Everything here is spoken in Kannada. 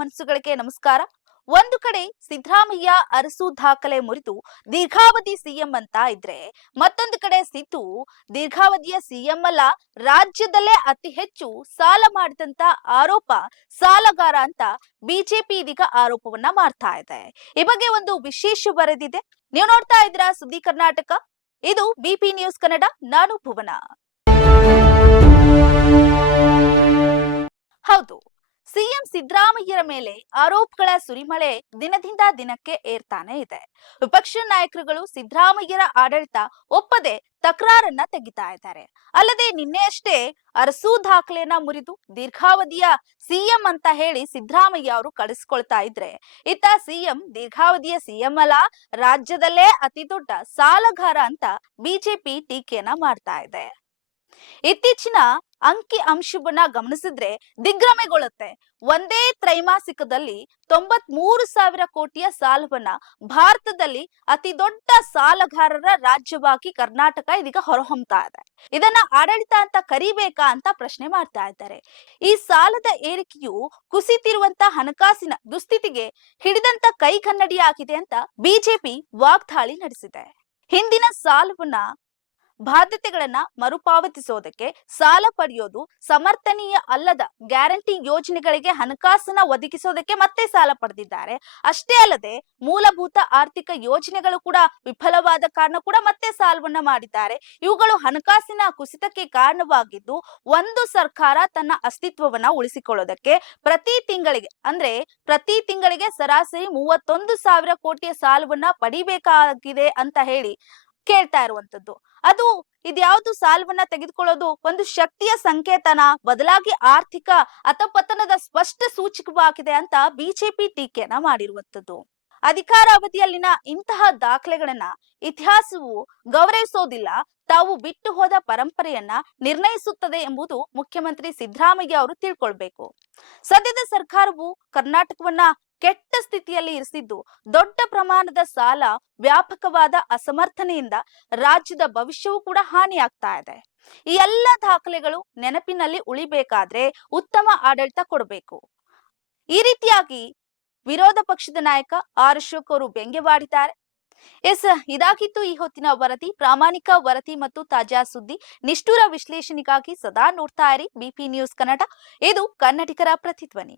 ಮನಸ್ಸುಗಳಿಗೆ ನಮಸ್ಕಾರ. ಒಂದು ಕಡೆ ಸಿದ್ದರಾಮಯ್ಯ ಅರಸು ದಾಖಲೆ ಮುರಿದು ದೀರ್ಘಾವಧಿ ಸಿಎಂ ಅಂತ ಇದ್ರೆ ಮತ್ತೊಂದು ಕಡೆ ಸಿದ್ದು ದೀರ್ಘಾವಧಿಯ ಸಿಎಂ ಅಲ್ಲ, ರಾಜ್ಯದಲ್ಲೇ ಅತಿ ಹೆಚ್ಚು ಸಾಲ ಮಾಡಿದಂತ ಆರೋಪ ಸಾಲಗಾರ ಅಂತ ಬಿಜೆಪಿ ಇದೀಗ ಆರೋಪವನ್ನ ಮಾಡ್ತಾ ಇದೆ. ಈ ಬಗ್ಗೆ ಒಂದು ವಿಶೇಷ ವರದಿದೆ. ನೀವು ನೋಡ್ತಾ ಇದ್ರ ಸುದ್ದಿ ಕರ್ನಾಟಕ. ಇದು ಬಿಪಿ ನ್ಯೂಸ್ ಕನ್ನಡ, ನಾನು ಭುವನ. ಸಿಎಂ ಸಿದ್ದರಾಮಯ್ಯರ ಮೇಲೆ ಆರೋಪಗಳ ಸುರಿಮಳೆ ದಿನದಿಂದ ದಿನಕ್ಕೆ ಏರ್ತಾನೆ ಇದೆ. ವಿಪಕ್ಷ ನಾಯಕರುಗಳು ಸಿದ್ದರಾಮಯ್ಯರ ಆಡಳಿತ ಒಪ್ಪದೆ ತಕರಾರನ್ನ ತೆಗಿತಾ ಇದ್ದಾರೆ. ಅಲ್ಲದೆ ನಿನ್ನೆಯಷ್ಟೇ ಅರಸು ದಾಖಲೆಯನ್ನ ಮುರಿದು ದೀರ್ಘಾವಧಿಯ ಸಿಎಂ ಅಂತ ಹೇಳಿ ಸಿದ್ದರಾಮಯ್ಯ ಅವರು ಕಳಿಸ್ಕೊಳ್ತಾ ಇದ್ರೆ, ಇತ್ತ ಸಿಎಂ ದೀರ್ಘಾವಧಿಯ ಸಿಎಂ ಅಲ್ಲ, ರಾಜ್ಯದಲ್ಲೇ ಅತಿ ದೊಡ್ಡ ಸಾಲಗಾರ ಅಂತ ಬಿಜೆಪಿ ಟೀಕೆಯನ್ನ ಮಾಡ್ತಾ ಇದೆ. ಇತ್ತೀಚಿನ ಅಂಕಿ ಅಂಶವನ್ನ ಗಮನಿಸಿದ್ರೆ ದಿಗ್ಭ್ರಮೆಗೊಳ್ಳುತ್ತೆ. ಒಂದೇ ತ್ರೈಮಾಸಿಕದಲ್ಲಿ ತೊಂಬತ್ ಮೂರು ಸಾವಿರ ಕೋಟಿಯ ಸಾಲವನ್ನ ಭಾರತದಲ್ಲಿ ಅತಿ ದೊಡ್ಡ ಸಾಲಗಾರರ ರಾಜ್ಯವಾಗಿ ಕರ್ನಾಟಕ ಇದೀಗ ಹೊರಹೊಮ್ತಾ ಇದೆ. ಇದನ್ನ ಆಡಳಿತ ಅಂತ ಕರಿಬೇಕಾ ಅಂತ ಪ್ರಶ್ನೆ ಮಾಡ್ತಾ ಇದ್ದಾರೆ. ಈ ಸಾಲದ ಏರಿಕೆಯು ಕುಸಿತಿರುವಂತ ಹಣಕಾಸಿನ ದುಸ್ಥಿತಿಗೆ ಹಿಡಿದಂತ ಕೈಗನ್ನಡಿಯಾಗಿದೆ ಅಂತ ಬಿಜೆಪಿ ವಾಗ್ದಾಳಿ ನಡೆಸಿದೆ. ಹಿಂದಿನ ಸಾಲವನ್ನ ಬಾಧ್ಯತೆಗಳನ್ನ ಮರುಪಾವತಿಸೋದಕ್ಕೆ ಸಾಲ ಪಡೆಯೋದು ಸಮರ್ಥನೀಯ ಅಲ್ಲದ ಗ್ಯಾರಂಟಿ ಯೋಜನೆಗಳಿಗೆ ಹಣಕಾಸನ್ನ ಒದಗಿಸೋದಕ್ಕೆ ಮತ್ತೆ ಸಾಲ ಪಡೆದಿದ್ದಾರೆ. ಅಷ್ಟೇ ಅಲ್ಲದೆ ಮೂಲಭೂತ ಆರ್ಥಿಕ ಯೋಜನೆಗಳು ಕೂಡ ವಿಫಲವಾದ ಕಾರಣ ಕೂಡ ಮತ್ತೆ ಸಾಲವನ್ನ ಮಾಡಿದ್ದಾರೆ. ಇವುಗಳು ಹಣಕಾಸಿನ ಕುಸಿತಕ್ಕೆ ಕಾರಣವಾಗಿದ್ದು ಒಂದು ಸರ್ಕಾರ ತನ್ನ ಅಸ್ತಿತ್ವವನ್ನ ಉಳಿಸಿಕೊಳ್ಳೋದಕ್ಕೆ ಪ್ರತಿ ತಿಂಗಳಿಗೆ, ಅಂದ್ರೆ ಪ್ರತಿ ತಿಂಗಳಿಗೆ ಸರಾಸರಿ ಮೂವತ್ತೊಂದು ಸಾವಿರ ಕೋಟಿಯ ಸಾಲವನ್ನ ಪಡಿಬೇಕಾಗಿದೆ ಅಂತ ಹೇಳಿ ಕೇಳ್ತಾ ಇರುವಂತದ್ದು ಅದು ಇದ್ಯಾವುದು ಸಾಲವನ್ನ ತೆಗೆದುಕೊಳ್ಳೋದು ಒಂದು ಶಕ್ತಿಯ ಸಂಕೇತನ ಬದಲಾಗಿ ಆರ್ಥಿಕ ಅತಪತನದ ಸ್ಪಷ್ಟ ಸೂಚಕವಾಗಿದೆ ಅಂತ ಬಿಜೆಪಿ ಟೀಕೆಯನ್ನ ಮಾಡಿರುವಂತದ್ದು ಅಧಿಕಾರ ಅವಧಿಯಲ್ಲಿನ ಇಂತಹ ದಾಖಲೆಗಳನ್ನ ಇತಿಹಾಸವು ಗೌರವಿಸೋದಿಲ್ಲ, ತಾವು ಬಿಟ್ಟು ಹೋದ ಪರಂಪರೆಯನ್ನ ನಿರ್ಣಯಿಸುತ್ತದೆ ಎಂಬುದು ಮುಖ್ಯಮಂತ್ರಿ ಸಿದ್ದರಾಮಯ್ಯ ಅವರು ತಿಳ್ಕೊಳ್ಬೇಕು. ಸದ್ಯದ ಸರ್ಕಾರವು ಕರ್ನಾಟಕವನ್ನ ಕೆಟ್ಟ ಸ್ಥಿತಿಯಲ್ಲಿ ಇರಿಸಿದ್ದು. ದೊಡ್ಡ ಪ್ರಮಾಣದ ಸಾಲ ವ್ಯಾಪಕವಾದ ಅಸಮರ್ಥನೆಯಿಂದ ರಾಜ್ಯದ ಭವಿಷ್ಯವೂ ಕೂಡ ಹಾನಿಯಾಗ್ತಾ ಇದೆ. ಈ ಎಲ್ಲ ದಾಖಲೆಗಳು ನೆನಪಿನಲ್ಲಿ ಉಳಿಬೇಕಾದ್ರೆ ಉತ್ತಮ ಆಡಳಿತ ಕೊಡಬೇಕು. ಈ ರೀತಿಯಾಗಿ ವಿರೋಧ ಪಕ್ಷದ ನಾಯಕ ಆರ್ ಅಶೋಕ್ ಅವರು ವ್ಯಂಗ್ಯವಾಡಿದ್ದಾರೆ. ಎಸ್, ಇದಾಗಿತ್ತು ಈ ಹೊತ್ತಿನ ವರದಿ. ಪ್ರಾಮಾಣಿಕ ವರದಿ ಮತ್ತು ತಾಜಾ ಸುದ್ದಿ. ನಿಷ್ಠುರ ವಿಶ್ಲೇಷಣೆಗಾಗಿ ಸದಾ ನೋಡ್ತಾ ಇರಿ. BP news Kannada. ಇದು ಕನ್ನಡಿಗರ ಪ್ರತಿಧ್ವನಿ.